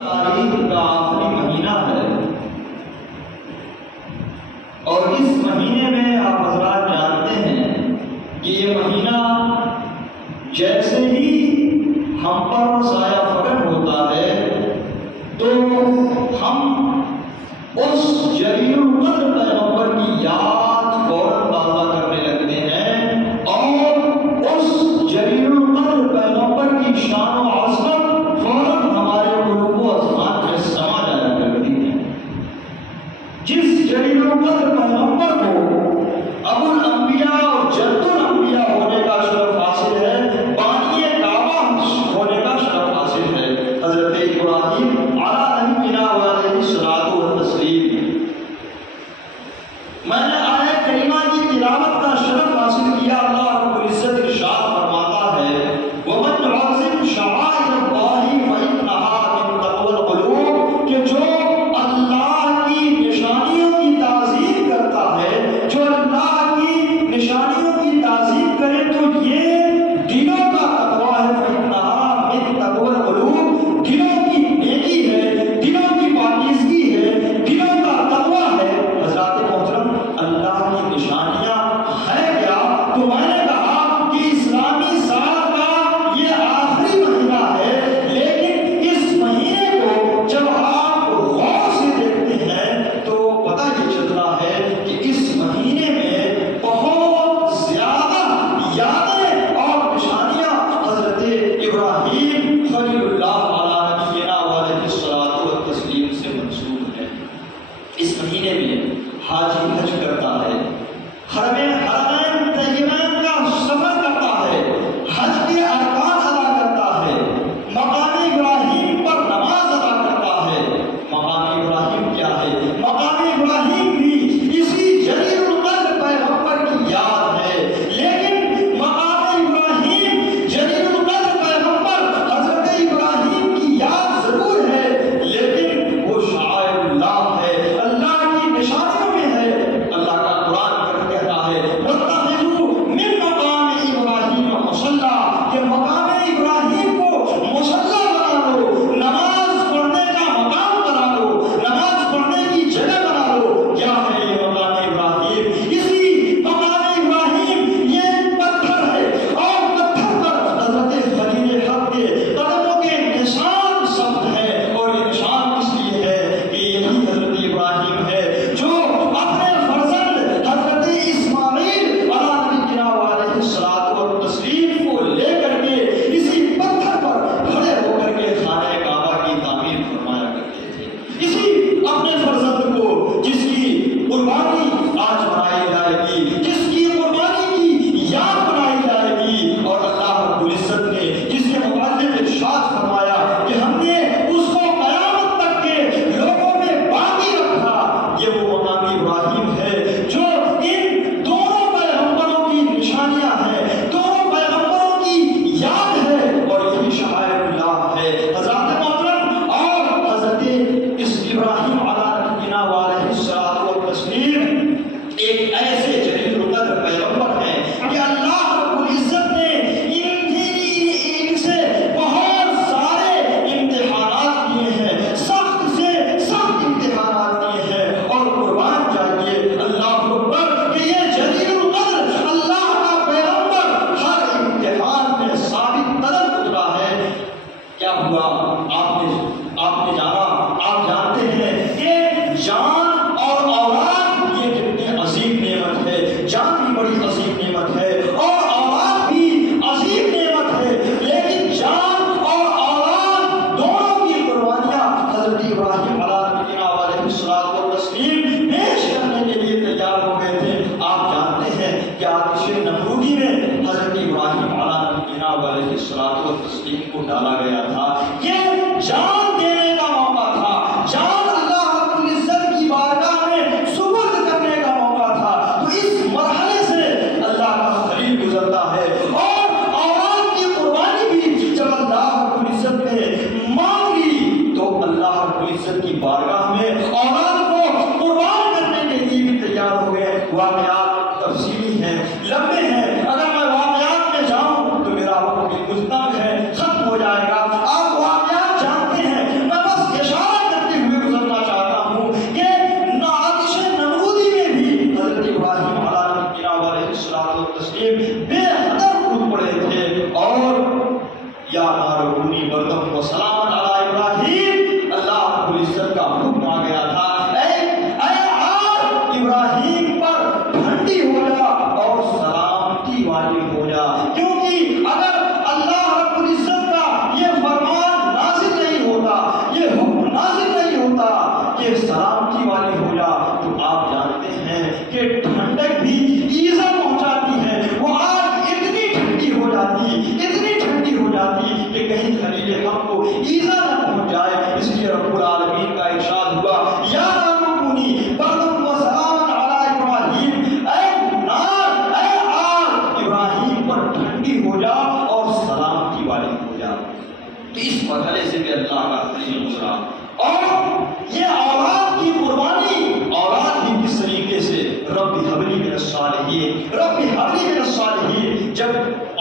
تاریخ کا آخری مہینہ ہے اور اس مہینے میں آپ حضرات جانتے ہیں کہ یہ مہینہ جیسے ہی ہم پر سایہ فکن ہوتا ہے تو ہم اس جلیل القدر پیغمبر کی یاد فوراً تازہ کرنے لگتے ہیں اور اس جلیل القدر پیغمبر کی شان و عظمت فوراً ہمارے قلوب و اذہان میں سما جایا کرتی ہے۔ جس جلیل القدر پیغمبر کو ابو الانبیاء اور جد الانبیاء ہونے کا شرف حاصل ہے، بانی کعبہ ہونے کا شرف حاصل ہے، حضرت ابراہیم علیہ نبینا علیہ الصلوۃ والتسلیم۔ میں نے آیت کریمہ کی تلاوت کا شرف حاصل کیا۔ اللہ رب العزت ارشاد فرماتا ہے وَمَنْ يُعَظِّمْ شَعَائِرَ اللَّهِ فَإِنَّهَا مِن تَقْوَى الْقُلُوبِ، کہ جو اللہ کی نشانیوں کی تعظیم کرتا ہے، جو اللہ کی نشانیوں کی تعظیم کرے تو یہ دلوں کا تقویٰ ہے۔ فَإِنَّهَا مِن تَقْوَى الْقُلُوبِ، دلوں کی نیکی ہے، دلوں کی پاکیزگی ہے، دلوں کا تقویٰ ہے۔ حضرات محترم، اللہ کی نشانیاں ہیں کیا؟ تو میں نے کہا کہ اسلامی سال کا یہ آخری مہینہ ہے، لیکن اس مہینے کو جب آپ غور سے دیکھتے ہیں تو پتہ یہ چلتا ہے کہ اس مہینے میں بہت زیادہ یادیں اور نشانیاں حضرت ابراہیم خلیل اللہ علیہ نبینا علیہ الصلوۃ والتسلیم سے منسوب ہے۔ اس مہینے میں حاجی حج کرتا ہے، حرمین طیبین کا سفر کرتا ہے، حج کے ارکان ادا کرتا ہے، مقام ابراہیم پر نماز ادا کرتا ہے۔ مقام ابراہیم کیا ہے؟ مقام ابراہیم بھی اسی جلیل القدر پیغمبر کی یاد ہے، لیکن مقام ابراہیم جلیل القدر پیغمبر حضرت ابراہیم کی یاد ضرور ہے، لیکن وہ شعائر اللہ ہے، اللہ کی نشانیوں میں ہے۔ اللہ کا قرآن کہتا ہے وَاتَّخِذُوا مِن مَقَامِ إِبْرَاهِيمَ مُصَلًّى، کہ مقام ابراہیم کو مصلی بنا لو، نماز پڑھنے کا مقام بنا لو، نماز پڑھنے کی جگہ بنا لو۔ کیا ہے یہ مقام ابراہیم؟ اسی مقام ابراہیم یہ ایک پتھر ہے اور پتھر پر حضرت خلیل حق کے قدموں کے نشان ثبت ہیں، اور یہ نشان اس لیے ہے کہ یہی حضرت ابراہیم ہے جو اپنے فرزند حضرت اسماعیل علیہ نبینا علیہ الصلوۃ والتسلیم کو لے کر کے اسی پتھر پر کھڑے ہو کر کے خانہ کعبہ کی تعمیر فرمایا کرتے تھے۔ اسی اپنے فرزند کو جس کی قربانی آج منائی جائے گی، جس کی قربانی کی یاد منائی جائے گی، اور اللہ رب العزت نے جس کے متعلق ارشاد فرمایا کہ ہم نے اس کو قیامت تک کے لوگوں میں باقی رکھا، یہ وہ مقام ابراہیم ہے جو ان دونوں پیغمبروں کی نشانیاں ہیں، دونوں پیغمبروں کی یاد ہے، اور یہی شعائر اللہ ہے۔ حضرات محترم، اور حضرت اس ابراہیم علیہ نبینا علیہ الصلوۃ والتسلیم ایک ایسے جلیل القدر پیغمبر ہیں کہ اللہ رب العزت نے ان سے بہت سارے امتحانات دیے ہیں، سخت سے سخت امتحانات دیے ہیں، اور قربان جائیے اللہ اکبر کہ یہ جلیل القدر اللہ کا پیغمبر ہر امتحان میں ثابت قدم اترا ہے۔ کیا ہوا؟ آپ نے جانا، آپ جانتے ہیں کہ جان اور اولاد یہ کتنی عظیم نعمت ہے۔ جان بھی بڑی عظیم نعمت ہے اور اولاد بھی عظیم نعمت ہے، لیکن جان اور اولاد دونوں کی قربانیاں حضرت ابراہیم علیہ نبینا علیہ الصلوۃ والتسلیم پیش کرنے کے لیے تیار ہو گئے تھے۔ آپ جانتے ہیں کہ آتش نمرودی میں حضرت ابراہیم علیہ نبینا علیہ الصلوۃ والتسلیم کو ڈالا گیا تھا۔ یہ جان دینے کا موقع تھا، جان اللہ رب العزت کی بارگاہ میں سپرد کرنے کا موقع تھا۔ تو اس مرحلے سے اللہ کا خلیل گزرتا ہے، اور اولاد کی قربانی بھی جب اللہ رب العزت نے مانگی تو اللہ رب العزت کی بارگاہ میں اولاد کو قربان کرنے کے لیے بھی تیار ہو گئے۔ واقعات تفصیلی ہیں، لمبے ہیں، اگر میں واقعات میں جاؤں تو میرا وقت بھی مستقل ہے، ختم ہو جائے گا۔ آپ واقعات جانتے ہیں، میں بس اس لیے رب العالمین کا ارشاد ہوا یا نارکونی بردم و سلام علی ابراہیم، اے نار اے آگ ابراہیم پر ٹھنڈی ہو جا اور سلامتی والی ہو جا۔ تو اس مرحلے سے بھی اللہ کا خلیل گزرا، اور یہ اولاد کی قربانی، اولاد بھی کس طریقے سے رب حبلی من الصالحین، رب حبلی من الصالحین، جب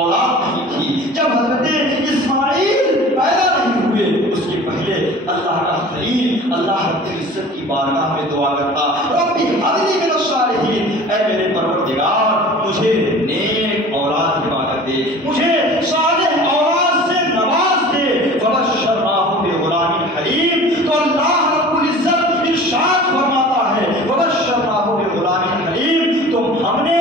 اولاد نہیں تھی، جب حضرت اسماعیل پیدا نہیں ہوئے، اس کے پہلے اللہ کا خلیل اللہ رب العزت کی بارگاہ میں دعا کرتا رب حبلی من الصالحین، اے میرے پروردگار مجھے نیک اولاد عطا کر دے، مجھے صالح اولاد سے نواز دے۔ فبشرناہ بغلام حلیم، تو اللہ رب العزت ارشاد فرماتا ہے وبشرناہ بغلام حلیم، تو ہم نے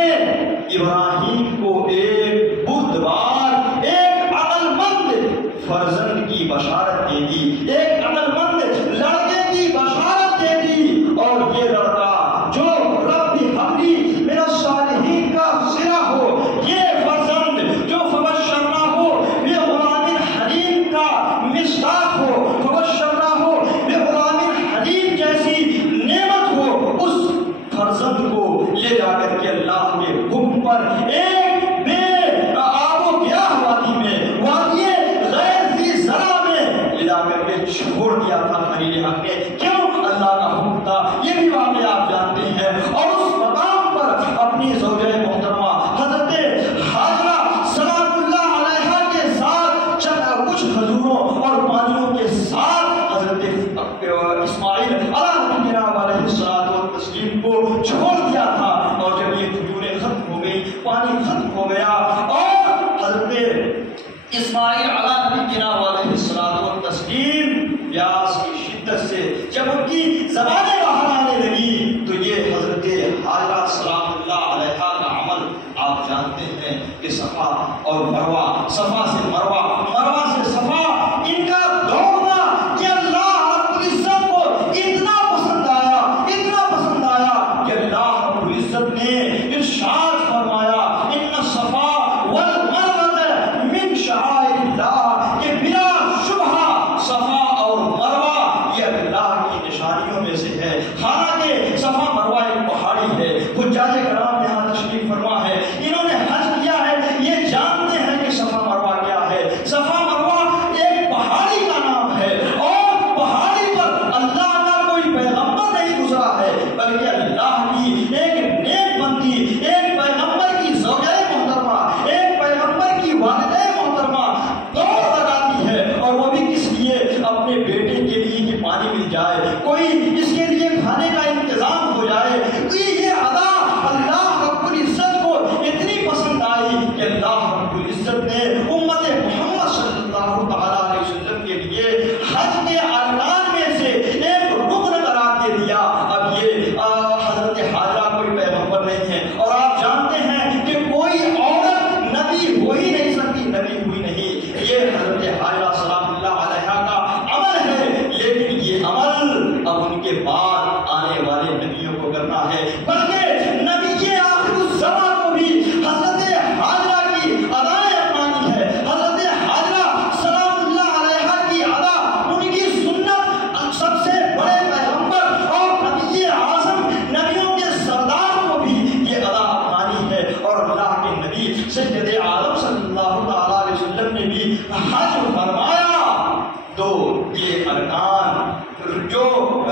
ابراہیم کو ایک بردبار، ایک عقل مند فرزند کی بشارت دے دی، ایک عقل مند لڑکے کی بشارت دے دی، اور یہ لڑکا جو رب حبلی من الصالحین کا صلہ ہو، یہ فرزند جو فبشرناہ بغلام حلیم کا مصداق ہو، فبشرناہ بغلام حلیم جیسی نعمت ہو، اس فرزند کو لے جا کر کے اللہ کے حکم پر ایک بے آب و گیاہ وادی میں، وادی غیر ذی زرع میں لے جا کر کے چھوڑ دیا تھا خلیل حق نے۔ کیوں؟ اللہ کا حکم تھا، یہ بھی واقعہ آپ جانتے ہیں۔ اور اس مقام پر اپنی زوجہ محترمہ حضرت حاجرہ سلام اللہ علیہا کے ساتھ کچھ کھجوروں اور پانیوں کے ساتھ حضرت اسماعیل علیہ السلام کو چھوڑ دیا تھا، اور جب یہ کھجوریں ختم ہو گئی، پانی ختم ہو گیا، اور حضرت اسماعیل علیہ السلام پیاس کی شدت سے جب ان کی زبانیں باہر آنے لگی، تو یہ حضرت حاجرہ سلام اللہ علیہا کا عمل آپ جانتے ہیں کہ صفا اور مروہ، صفا سے مروہ، مروہ سے صفا، ان کا دوڑنا یہ اللہ رب العزت کو اتنا پسند آیا، اتنا پسند آیا کہ اللہ رب العزت نے ارشاد فرمایا ان الصفا والمروہ من شعائر اللہ، کہ بلا شبہ صفا اور مروہ یہ اللہ کی نشانیوں میں سے ہے۔ حالانکہ صفا مروہ ایک پہاڑی ہے، حجاج کرام یہاں تشریف فرما ہے، انہوں نے حج کیا ہے، یہ جانتے ہیں کہ صفا مروہ کیا ہے۔ صفا مروہ ایک پہاڑی کا نام ہے، اور پہاڑی پر اللہ کا کوئی پیغمبر نہیں گزرا ہے، بلکہ اللہ کی ایک نیک بندی، ایک پیغمبر کی زوجہ محترمہ، ایک پیغمبر کی والدہ محترمہ دوڑ لگاتی ہے، اور وہ بھی کس لیے؟ اپنے بیٹے کے لیے کہ پانی مل جائے، کوئی اس کے لیے کھانے کا انتظام ہو جائے۔ یہ ادا اللہ رب العزت کو اتنی پسند آئی کہ اللہ رب العزت نے امت محمد صلی اللہ تعالیٰ علیہ وسلم کے لیے حج کے ارکان میں سے ایک رکن قرار دے دیا۔ اب یہ حضرت حاجرہ کوئی پیغمبر نہیں ہے، اور آپ جانتے ہیں کہ کوئی عورت نبی ہو ہی نہیں سکتی، نبی ہوئی نہیں، یہ حضرت حاجرہ سلام اللہ علیہا کا عمل ہے، لیکن یہ عمل اب ان کے بعد آنے والے نبیوں کو کرنا ہے، بلکہ نبی آخر الزمان کو بھی حضرت حاجرہ کی ادائیں اپنانی ہے۔ حضرت حاجرہ سلام اللہ علیہا کی ادا، ان کی سنت، سب سے بڑے پیغمبر اور نبی اعظم، نبیوں کے سردار کو بھی یہ ادا اپنانی ہے، اور اللہ کے نبی سید عالم صلی اللہ تعالیٰ علیہ وسلم نے بھی حج فرمایا۔ تو یہ ارکان، جو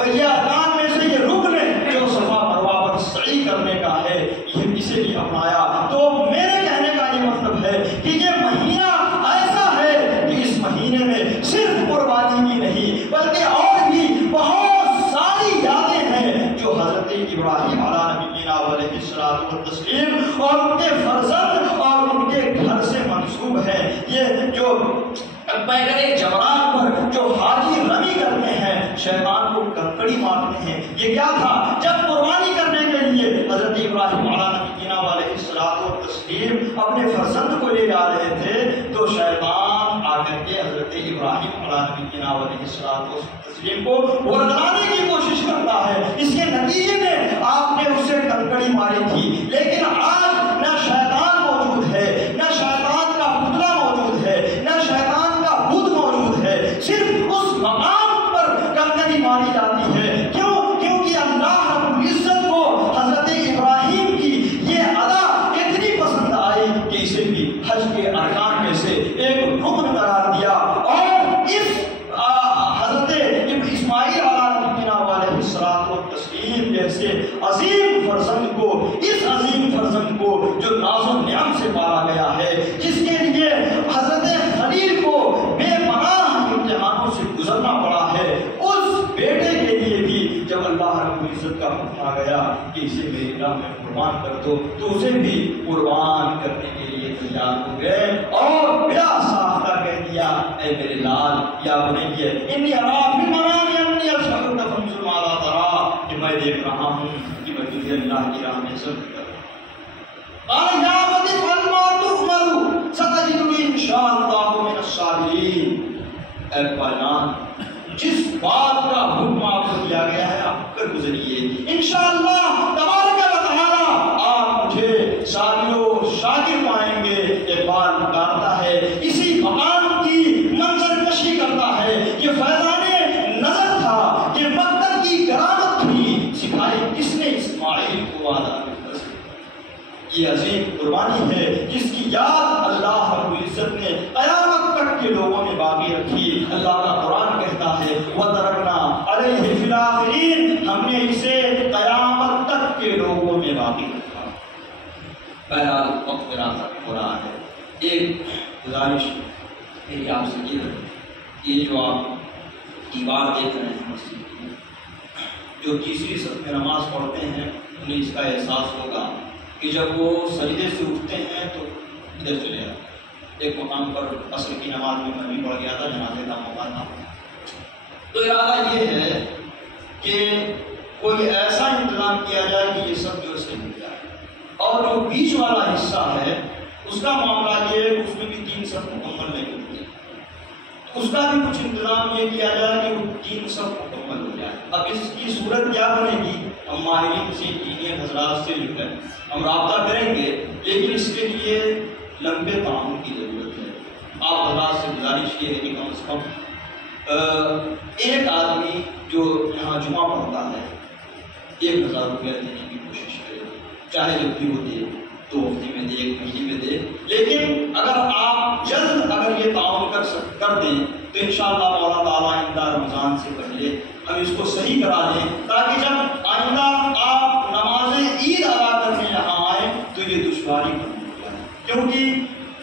یہ ارکان میں سے یہ رکن ہے جو صفا مروہ پر سعی کرنے کا ہے، یہ اسے بھی اپنایا۔ تو میرے کہنے کا یہ مطلب ہے کہ یہ مہینہ ایسا ہے کہ اس مہینے میں صرف قربانی کی نہیں، بلکہ اور بھی بہت ساری یادیں ہیں جو حضرت ابراہیم علیہ السلام اور ان کے فرزند اور ان کے گھر سے منسوب ہیں۔ یہ جو پیغمبر جبران پر جو حاجی رمی کرتے ہیں، شیطان کو کنکڑی مارتے ہیں، یہ کیا تھا؟ جب قربانی کرنے کے لیے حضرت ابراہیم علیہ السلام اپنے فرزند کو لے جا رہے تھے، تو شیطان آ کر کے حضرت ابراہیم علیہ السلام کو ورگلانے کی کوشش کرتا ہے۔ اس کے نتیجے میں آپ نے اس سے کنکڑی ماری تھی، لیکن آج نہ شیطان موجود ہے، نہ شیطان کا پتلا موجود ہے، نہ شیطان کا بت موجود ہے، صرف اس مقام پر والتسلیم جیسے عظیم فرزند کو، اس عظیم فرزند کو جو ناز و نعم سے پالا گیا ہے، جس کے لیے حضرت خلیل کو بے پناہ امتحانوں سے گزرنا پڑا ہے، اس بیٹے کے لیے بھی جب اللہ رب العزت کا حکم آ گیا کہ اسے میری راہ میں قربان کر دو، تو اسے بھی قربان کرنے کے لیے تیار ہو گئے اور بلا ساختہ کہہ دیا اے میرے لال یا بنی انی ارا فی المنام انی اشہدک فانظر ماذا ترى، کہ میں دیکھ رہا ہوں کہ میں تجھے اللہ کی راہ میں ذبح کروں۔ قال یا ابت افعل ما تؤمر ستجدنی ان شاء اللہ من الصابرین۔ اے پالان، جس بات کا حکم آپ کو دیا گیا ہے آپ کر گزریے، انشاءاللہ تبارک و تعالی آپ مجھے صابر و شاکر پائیں گے۔ اقبال پکارتا ہے، اسی مقام کی منظر کشی کرتا ہے، یہ فیضان نظر تھا، یہ مقتل کی کرامت تھی، سکھائی کس نے اسماعیل کو وعدہ میں پھنسے۔ یہ عظیم قربانی ہے جس کی یاد اللہ رب العزت نے قیامت تک کے لوگوں میں باقی رکھی۔ اللہ کا قرآن کہتا ہے وَتَرَكْنَا عَلَيْهِ فِي الْآخِرِينَ، ہم نے اسے قیامت تک کے لوگوں میں باقی رکھا۔ بہرحال وقت میرا ختم ہو رہا ہے، ایک گزارش میری آپ سے یہ ہے، یہ جو آپ دیوار دیکھ رہے ہیں مسجد کی، جو تیسری صف میں نماز پڑھتے ہیں انہیں اس کا احساس ہوگا کہ جب وہ سجدے سے اٹھتے ہیں تو ادھر چلے جاتے۔ ایک مقام پر عصر کی نماز میں بھی پڑھ گیا تھا، جنازے کا موقع تھا، تو ارادہ یہ ہے کہ کوئی ایسا انتظام کیا جائے کہ یہ سب جو سے مل جائے، اور جو بیچ والا حصہ ہے اس کا معاملہ یہ ہے کہ اس میں بھی 3 صف مکمل نہیں ہوتی، اس کا بھی کچھ انتظام یہ کیا جائے کہ وہ 3 صف مکمل ہو جائے۔ اب اس کی صورت کیا بنے گی، ہم ماہرین سے انجینئر حضرات سے جو ہے ہم رابطہ کریں گے، لیکن اس کے لیے لمبے تعاون کی ضرورت ہے۔ آپ حضرات سے گزارش یہ ہے کہ کم از کم ایک آدمی جو یہاں جمعہ پڑھتا ہے 1000 روپیہ دینے کی کوشش کرے، چاہے جب بھی وہ دے، 2 ہفتے میں دے، 1 مہینے میں دے، لیکن اگر آپ جلد اگر یہ تعاون کر دیں تو انشاءاللہ مولا تعالیٰ آئندہ رمضان سے پہلے ہم اس کو صحیح کرا دیں، تاکہ جب آئندہ آپ نماز عید ادا کرنے یہاں آئیں تو یہ دشواری ختم ہو جائے، کیونکہ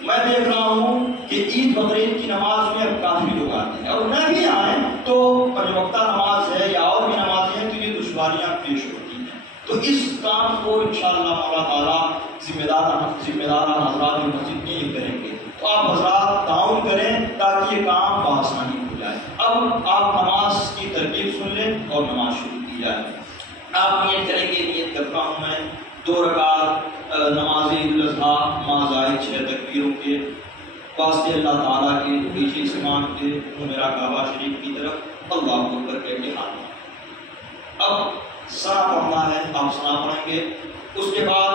میں دیکھ رہا ہوں کہ عید بقرعید کی نماز میں اب کافی لوگ آتے ہیں، اور نہ بھی آئیں تو 5 وقتہ نماز ہے یا اور بھی نمازیں ہیں تو یہ دشواریاں پیش ہوتی ہیں۔ تو اس کام کو انشاءاللہ مولا تعالیٰ ذمہ دار حضرات مسجد میں یہ کریں گے، تو آپ حضرات تعاون کریں تاکہ یہ کام بآسانی ہو جائے۔ اب آپ نماز کی ترتیب سن لیں اور نماز شروع کی جائے۔ آپ نیت کریں گے، نیت کرتا ہوں میں 2 رکعت نماز عید الاضحیٰ ما زائد 6 تکبیروں کے واسطے اللہ تعالیٰ کے پیچھے اسلام کے میرا کعبہ شریف کی طرف اللہ اکبر کہہ کے ہاتھ۔ اب ثنا پڑھنا ہے، آپ ثنا پڑھیں گے، اس کے بعد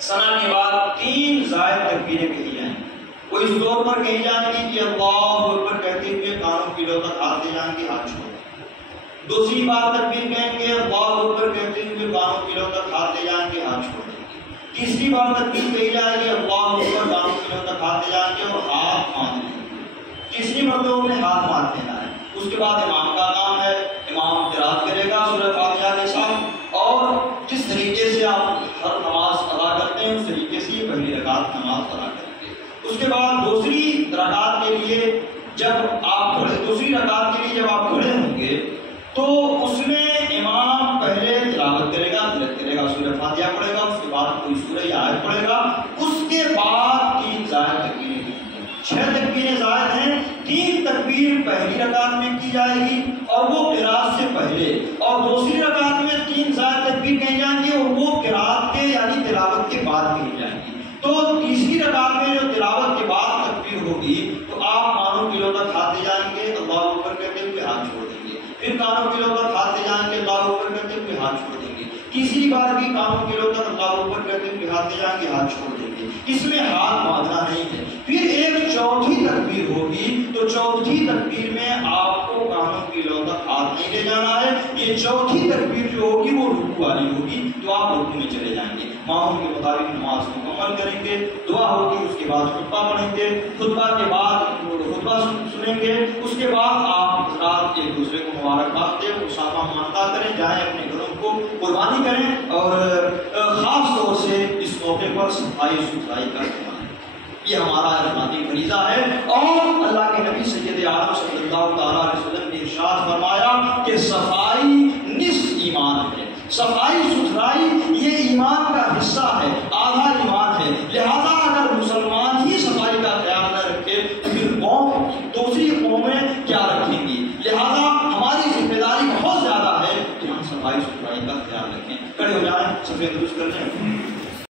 ثنا کے بعد 3 زائد تکبیریں کہی جائیں گی، وہ اس طور پر کہی جائیں گی کہ اللہ اکبر کہتے ہوئے کانوں کی لو تک ہاتھ دے جائیں گے، ہاتھ چھوڑ دیں۔ دوسری بار تکبیر کہیں گے، اللہ اکبر کہتے ہوئے کانوں کی لو تک ہاتھ دے جائیں گے، ہاتھ چھوڑ دیں گے۔ تیسری بار تکبیر کہی جائے گی، اللہ اکبر کانوں کی لو تک ہاتھ دے جائیں گے اور ہاتھ باندھ لیں گے۔ تیسری مرتبہ میں ہاتھ باندھ دینا ہے۔ اس کے بعد امام کا کام ہے، امام قرات کرے گا سورہ فاتحہ کے ساتھ، اور جس طریقے سے آپ ہر نماز ادا کرتے ہیں اس طریقے سے یہ پہلی رکعت نماز ادا کریں گے۔ اس کے بعد دوسری رکعت کے لیے جب آپ کھڑے ہوں گے تو اس میں امام پہلے تلاوت کرے گا، سورہ فاتحہ پڑھے گا، اس کے بعد کوئی سورہ یا آیت پڑھے گا، اس کے بعد 3 زائد تکبیریں کی جائیں گی۔ 6 تکبیریں زائد ہیں، 3 تکبیر پہلی رکعت میں کی جائے گی اور وہ قرات سے پہلے، اور دوسری رکعت میں 3 زائد تکبیر کہی جائیں گی اور وہ قرات کے یعنی تلاوت کے بعد کہی جائیں گی۔ تو تیسری رکعت میں جو تلاوت کے بعد تکبیر ہوگی تو آپ کانوں کی لو تک ہاتھ دے جائیں گے، اللہ اکبر کہتے ہوئے ہاتھ چھوڑ دیں گے، پھر کانوں کی لو تک ہاتھ دے جائیں گے، اللہ اکبر کہتے ہوئے ہاتھ چھوڑ دیں گے، تیسری بار بھی کانوں کی لو تک اللہ اکبر کہتے ہوئے ہاتھ دے جائیں گے، ہاتھ چھوڑ دیں گے۔ اس میں ہاتھ باندھنا نہیں ہے۔ پھر ایک چوتھی تکبیر ہوگی تو چوتھی تکبیر میں آپ کو کانوں کی لو تک ہاتھ نہیں لے جانا ہے، یہ چوتھی تکبیر جو ہوگی وہ رکوع والی ہوگی، تو آپ رکوع میں چلے جائیں گے، ماؤں کے مطابق نماز مکمل کریں گے، دعا ہوگی، اس کے بعد خطبہ پڑھیں گے، خطبہ کے بعد خطبہ سنیں گے، اس کے بعد آپ ساتھ ایک دوسرے کو مبارکباد دیں، مسافہ مانتا کریں، جائیں اپنے گھروں کو قربانی کریں، اور خاص طور سے اس موقع پر صفائی ستھرائی کا خیال۔ یہ ہمارا اعتقادی فریضہ ہے، اور اللہ کے نبی سید عالم صلی اللہ تعالیٰ علیہ وسلم نے ارشاد فرمایا کہ صفائی نصف ایمان ہے، صفائی ستھرائی یہ ایمان کا حصہ ہے، آدھا ایمان ہے۔ لہذا اگر مسلمان ہی صفائی کا خیال نہ رکھے تو پھر قوم دوسری قومیں کیا رکھیں گی؟ لہذا ہماری ذمہ داری بہت زیادہ ہے کہ ہم صفائی ستھرائی کا خیال رکھیں۔ کھڑے ہو جائیں، صفحے درست کر لیں۔